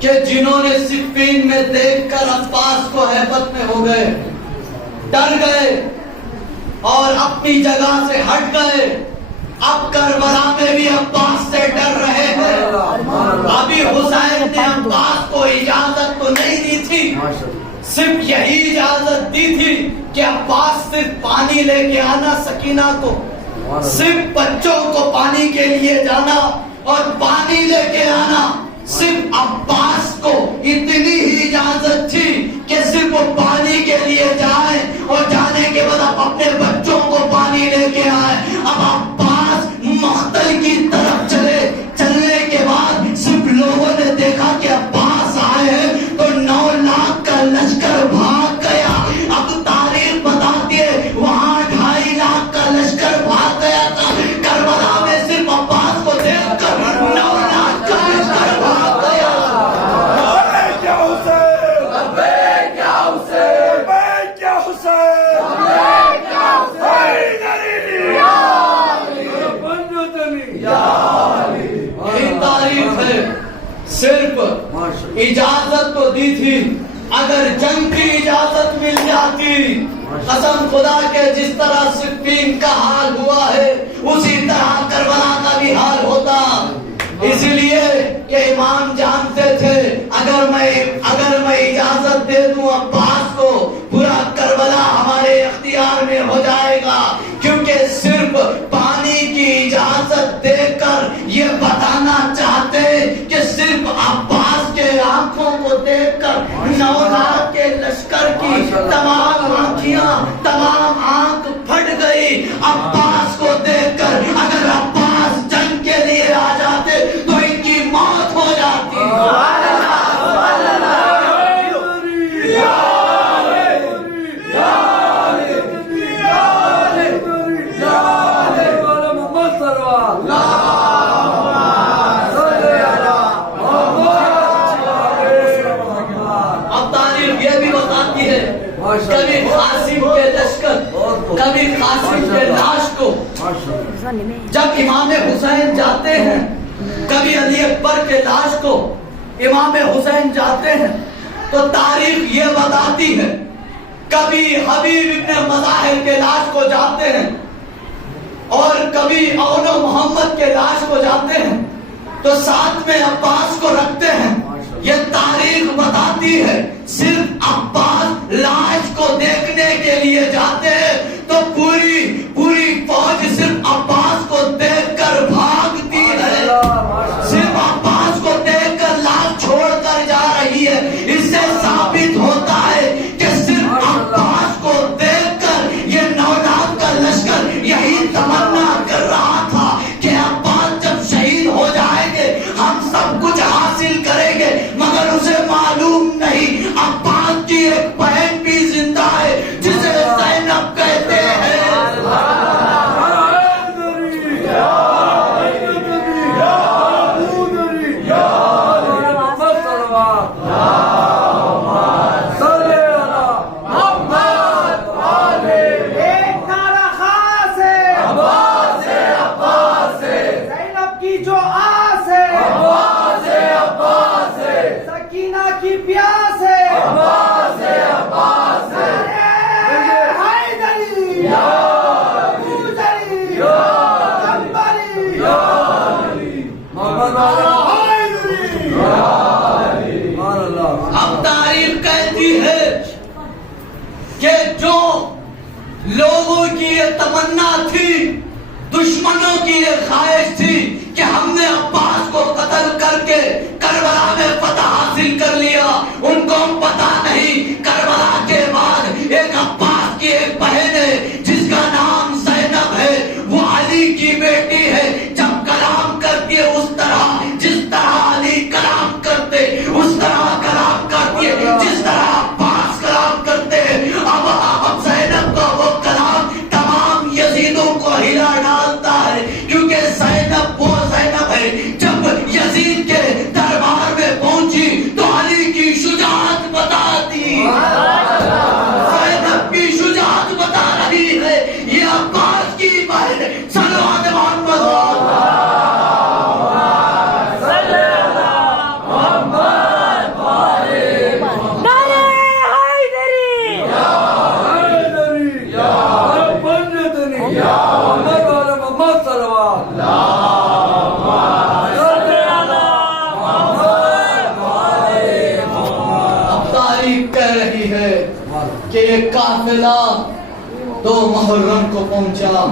کہ جنہوں نے صفین میں دیکھ کر عباس کو ہیبت میں ہو گئے، ڈر گئے اور اپنی جگہ سے ہٹ گئے، اب کربلا میں بھی عباس سے ڈر رہے ہیں۔ ابھی حسین نے عباس کو اجازت تو نہیں دی تھی، صرف یہی اجازت دی تھی کہ عباس صرف پانی لے کے آنا، سکینہ کو صرف بچوں کو پانی کے لیے جانا اور پانی لے کے آنا، صرف عباس کو اتنی ہی اجازت تھی کہ صرف وہ پانی کے لیے جائیں اور جانے کے بعد اب اپنے بچوں کو پانی لے کے آئے۔ اب عباس مقتل کی طرف چلنے کے بعد صرف لوگوں نے دیکھا کہ عباس آئے ہیں تو 9 لاکھ کا لشکر بھاگ گیا۔ اب تاریخ بتاتی ہے وہاں 2.5 لاکھ کا لشکر بھاگ گیا تھا، کربلا میں صرف عباس کو دیکھ کر 9 لاکھ کا لشکر بھاگ گیا۔ یہی تاریخ ہے، صرف اجازت تو دی تھی، اگر جنگ کی اجازت مل جاتی قسم خدا کے جس طرح صفین کا حال ہوا ہے اسی طرح کربلا کا بھی حال ہوتا۔ اسی لیے کہ امام جانتے تھے اگر میں اجازت دے دوں عباس کو پورا کربلا ہمارے اختیار میں ہو جائے گا، کیونکہ صرف پانی کی اجازت دے کر یہ بتانا چاہتے کہ صرف عباس کے آنکھوں کو دیکھ کر 9 لاکھ کے لشکر کی تمام آنکھیاں، تمام آنکھ پھٹ گئی عباس کو دیکھ کر۔ اگر عباس جنگ کے لیے آ جاتے تو ان کی موت ہو جاتی۔ کبھی قاسم کے لشکر، کبھی قاسم کے لاش کو جب امام حسین جاتے ہیں، کبھی علی اکبر کے لاش کو امام حسین جاتے ہیں تو تاریخ یہ بتاتی ہے کبھی حبیب ابن مظاہر کے لاش کو جاتے ہیں اور کبھی اون و محمد کے لاش کو جاتے ہیں تو ساتھ میں عباس کو رکھتے ہیں۔ یہ تاریخ بتاتی ہے صرف عباس لاش کو دیکھنے کے لیے جاتے ہیں تو پوری فوج صرف عباس کو دیکھ کر بھاگتی ہے، صرف عباس کو دیکھ کر لاش چھوڑ کر جا رہی ہے۔ اس سے ثابت ہوتا ہے کہ صرف عباس کو دیکھ کر یہ 9 لاکھ کا لشکر یہی تمنا کر رہا تھا کہ عباس جب شہید ہو جائیں گے ہم سب کچھ حاصل کریں گے، مگر اسے معلوم نہیں عباس کی ایک بہن بھی زندہ ہے جسے زینب کہتے ہیں۔ اب تاریخ کہتی ہے کہ جو لوگوں کی یہ تمنا تھی، دشمنوں کی یہ خواہش تھی کہ ہم نے عباس کو قتل کر کے کربلا میں فتح حاصل کر لیا، ان کو پتا نہیں کربلا کے بعد ایک عباس کی ایک بہن ہے جس کا نام زینب ہے، وہ علی کی بیٹی ہے۔ جب کلام کرتی ہے اس طرح جس طرح علی کلام کرتے، اس طرح کلام کرتی ہے جس طرح عباس کلام کرتے۔ اب زینب کا وہ کلام تمام یزیدوں کو ہلا ڈالتا ہے، کیونکہ زینب وہ زینب ہے جب یزید کے دربار میں پہنچی تو علی کی شجاعت بتاتی کہہ رہی ہے کہ یہ قافلہ 2 محرم کو پہنچا.